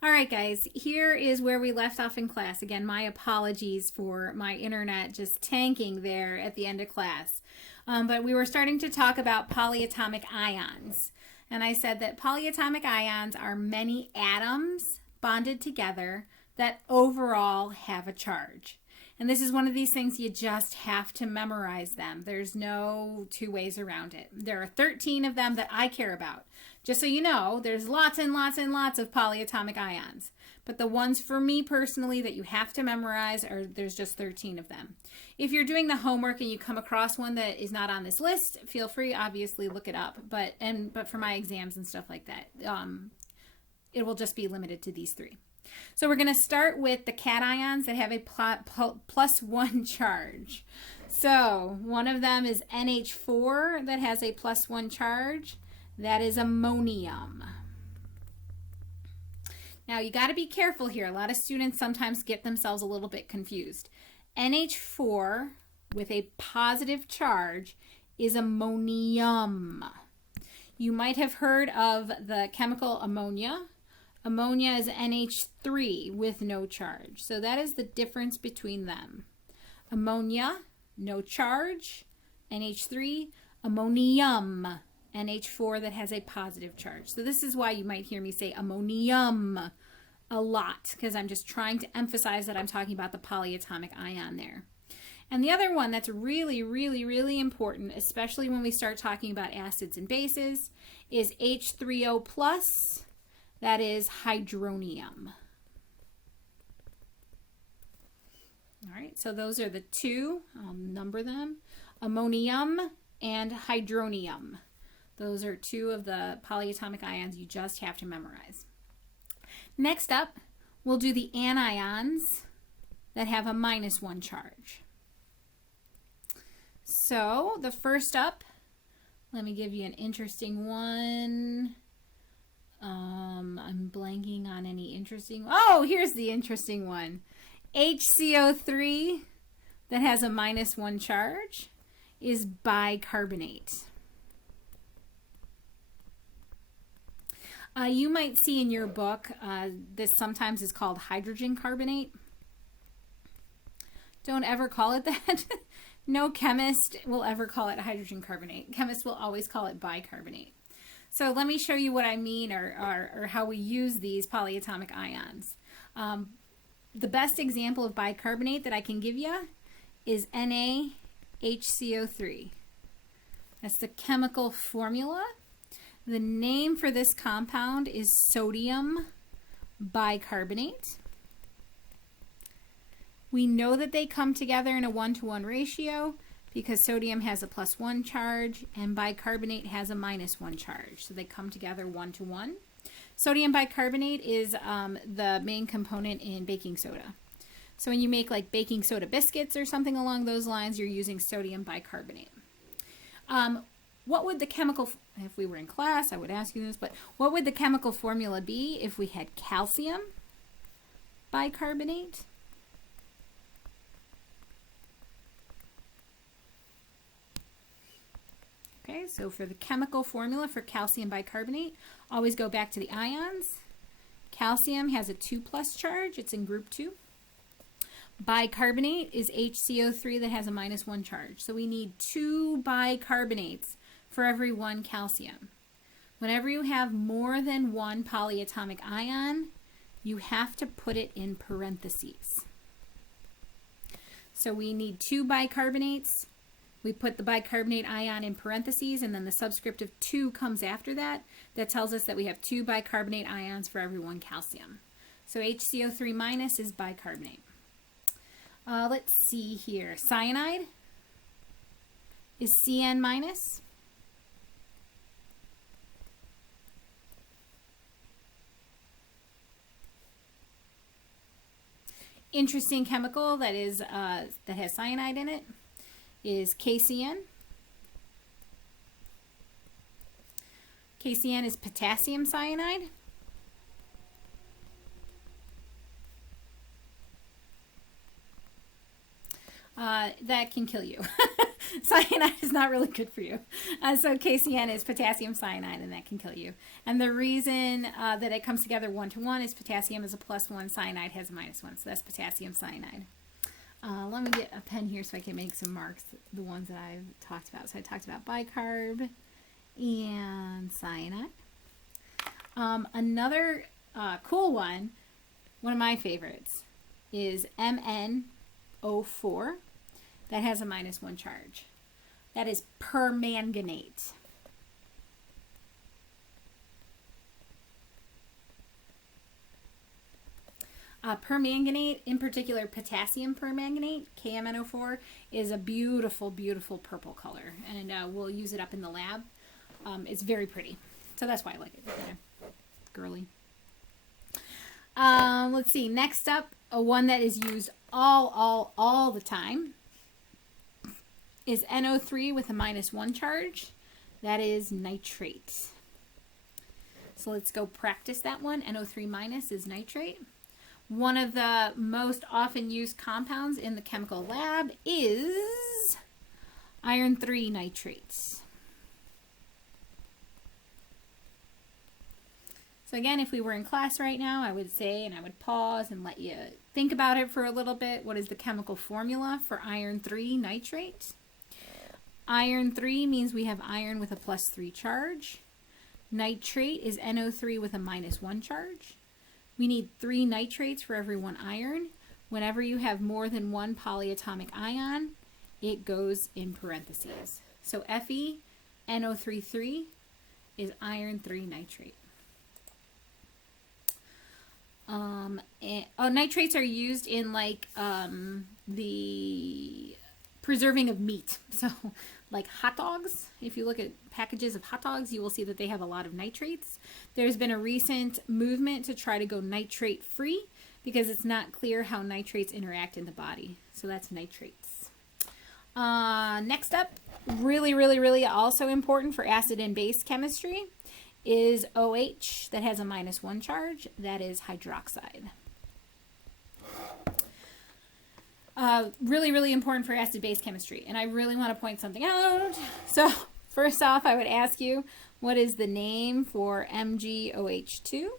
All right, guys, here is where we left off in class. Again, my apologies for my internet just tanking there at the end of class. But we were starting to talk about polyatomic ions. And I said that polyatomic ions are many atoms bonded together that overall have a charge. And this is one of these things you just have to memorize them. There's no two ways around it. There are 13 of them that I care about. Just so you know, there's lots and lots and lots of polyatomic ions. But the ones for me personally that you have to memorize there's just 13 of them. If you're doing the homework and you come across one that is not on this list, feel free, obviously, look it up. But for my exams and stuff like that, it will just be limited to these three. So we're going to start with the cations that have a +1 charge. So one of them is NH4 that has a +1 charge. That is ammonium. Now you got to be careful here. A lot of students sometimes get themselves a little bit confused. NH4 with a positive charge is ammonium. You might have heard of the chemical ammonia. Ammonia is NH3 with no charge. So that is the difference between them. Ammonia, no charge, NH3, ammonium, NH4 that has a positive charge. So this is why you might hear me say ammonium a lot, because I'm just trying to emphasize that I'm talking about the polyatomic ion there. And the other one that's really, really, really important, especially when we start talking about acids and bases, is H3O+. That is hydronium. All right, so those are the two. I'll number them. Ammonium and hydronium. Those are two of the polyatomic ions you just have to memorize. Next up, we'll do the anions that have a -1 charge. So the first up, let me give you an interesting one. I'm blanking on any interesting. Oh, here's the interesting one. HCO3 that has a -1 charge is bicarbonate. You might see in your book, this sometimes is called hydrogen carbonate. Don't ever call it that. No chemist will ever call it hydrogen carbonate. Chemists will always call it bicarbonate. So let me show you what I mean or how we use these polyatomic ions. The best example of bicarbonate that I can give you is NaHCO3. That's the chemical formula. The name for this compound is sodium bicarbonate. We know that they come together in a 1-to-1 ratio because sodium has a +1 charge and bicarbonate has a -1 charge. So they come together 1-to-1. Sodium bicarbonate is the main component in baking soda. So when you make like baking soda biscuits or something along those lines, you're using sodium bicarbonate. What would the chemical, if we were in class, I would ask you this, but what would the chemical formula be if we had calcium bicarbonate? Okay, so for the chemical formula for calcium bicarbonate, always go back to the ions. Calcium has a 2+ charge, it's in group 2. Bicarbonate is HCO3 that has a -1 charge. So we need 2 bicarbonates for every 1 calcium. Whenever you have more than 1 polyatomic ion, you have to put it in parentheses. So we need 2 bicarbonates. We put the bicarbonate ion in parentheses, and then the subscript of 2 comes after that. That tells us that we have 2 bicarbonate ions for every 1 calcium. So HCO3- is bicarbonate. Let's see here. Cyanide is CN-. Interesting chemical that has cyanide in it is KCN. KCN is potassium cyanide. That can kill you. Cyanide is not really good for you. So KCN is potassium cyanide, and that can kill you. And the reason that it comes together 1 to 1 is potassium is a +1, cyanide has a -1. So that's potassium cyanide. Let me get a pen here so I can make some marks, the ones that I've talked about. So I talked about bicarb and cyanide. Another cool one of my favorites, is MnO4. That has a -1 charge. That is permanganate. Permanganate, in particular potassium permanganate, KMnO4, is a beautiful, beautiful purple color, and we'll use it up in the lab. It's very pretty, so that's why I like it. Girly. Let's see. Next up, one that is used all the time is NO3 with a -1 charge. That is nitrate. So let's go practice that one. NO3- is nitrate. One of the most often used compounds in the chemical lab is iron 3 nitrates. So again, if we were in class right now, I would say, and I would pause and let you think about it for a little bit. What is the chemical formula for iron 3 nitrate? Iron 3 means we have iron with a +3 charge. Nitrate is NO3 with a -1 charge. We need 3 nitrates for every 1 iron. Whenever you have more than 1 polyatomic ion, it goes in parentheses. So FeNO33 is iron 3 nitrate. Nitrates are used in like the preserving of meat. So like hot dogs, if you look at packages of hot dogs, you will see that they have a lot of nitrates. There's been a recent movement to try to go nitrate free because it's not clear how nitrates interact in the body. So that's nitrates. Next up, really also important for acid and base chemistry is OH that has a -1 charge. That is hydroxide. Really important for acid-base chemistry. And I really want to point something out. So first off, I would ask you, what is the name for MgOH2?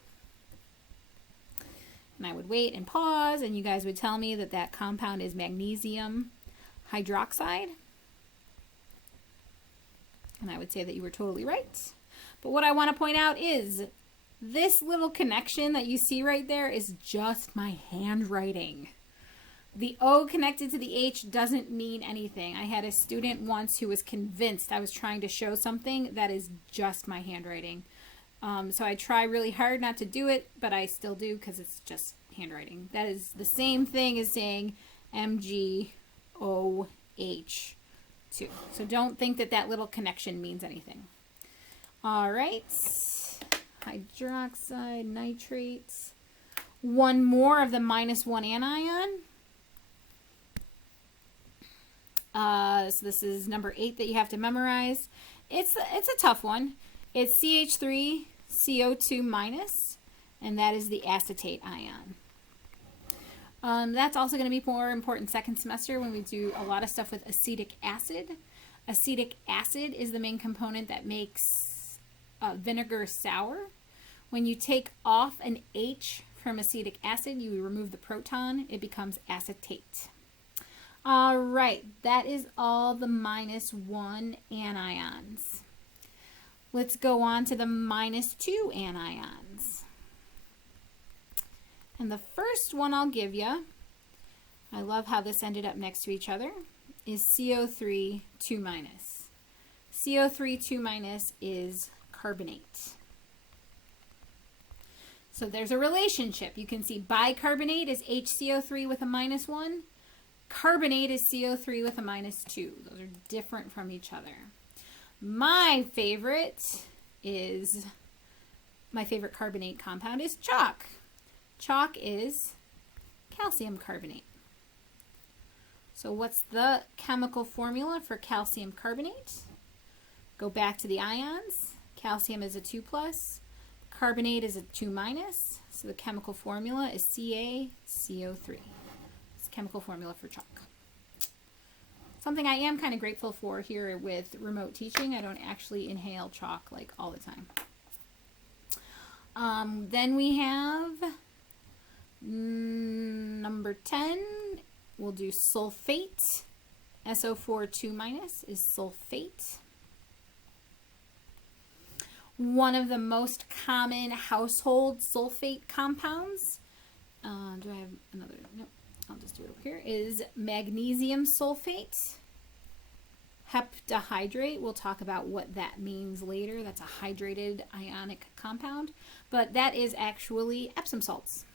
And I would wait and pause, and you guys would tell me that that compound is magnesium hydroxide. And I would say that you were totally right. But what I want to point out is this little connection that you see right there is just my handwriting. The O connected to the H doesn't mean anything. I had a student once who was convinced I was trying to show something. That is just my handwriting. So I try really hard not to do it, but I still do because it's just handwriting. That is the same thing as saying MgOH2. So don't think that that little connection means anything. All right. Hydroxide nitrates. One more of the -1 anion. So this is number 8 that you have to memorize. It's a tough one. It's CH3CO2-, and that is the acetate ion. That's also going to be more important second semester when we do a lot of stuff with acetic acid. Acetic acid is the main component that makes vinegar sour. When you take off an H from acetic acid, you remove the proton, it becomes acetate. All right, that is all the -1 anions. Let's go on to the -2 anions. And the first one I'll give you, I love how this ended up next to each other, is CO3 2-. CO3 2- is carbonate. So there's a relationship. You can see bicarbonate is HCO3 with a -1. Carbonate is CO3 with a -2. Those are different from each other. My favorite carbonate compound is chalk. Chalk is calcium carbonate. So what's the chemical formula for calcium carbonate? Go back to the ions. Calcium is a 2+. Carbonate is a 2-. So the chemical formula is CaCO3. Chemical formula for chalk. That's Something I am kind of grateful for here with remote teaching. I don't actually inhale chalk like all the time. Then we have number 10. We'll do sulfate. SO4 2- is sulfate. One of the most common household sulfate compounds, do I have another? No, I'll just do it over here, is magnesium sulfate. Heptahydrate, we'll talk about what that means later. That's a hydrated ionic compound, but that is actually Epsom salts.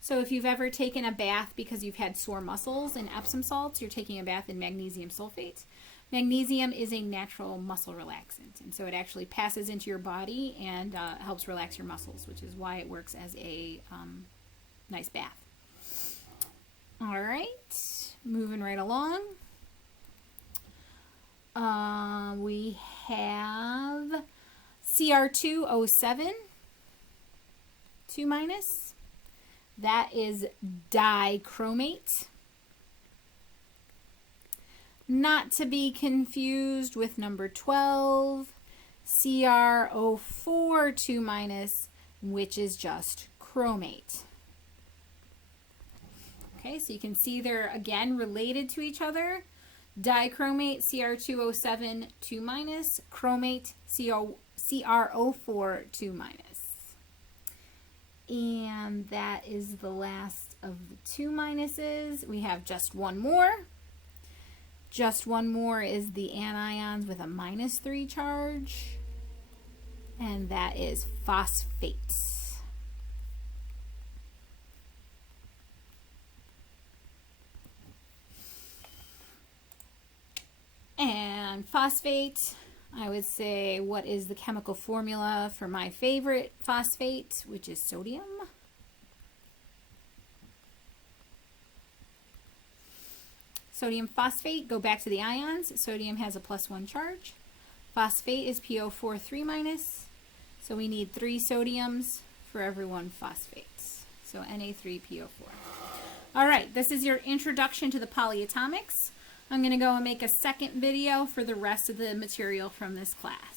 So if you've ever taken a bath because you've had sore muscles in Epsom salts, you're taking a bath in magnesium sulfate. Magnesium is a natural muscle relaxant, and so it actually passes into your body and helps relax your muscles, which is why it works as a nice bath. All right, moving right along. We have Cr2O7, 2-. That is dichromate. Not to be confused with number 12, CrO4 2-, which is just chromate. Okay, so you can see they're again related to each other. Dichromate, Cr2O7 2-, chromate, CrO4 2-. And that is the last of the 2-. We have just one more. Just one more is the anions with a -3 charge, and that is phosphates. And phosphate, I would say, what is the chemical formula for my favorite phosphate, which is sodium? Sodium phosphate, go back to the ions. Sodium has a +1 charge. Phosphate is PO4 3-, so we need 3 sodiums for every 1 phosphate. So Na3PO4. All right, this is your introduction to the polyatomics. I'm going to go and make a second video for the rest of the material from this class.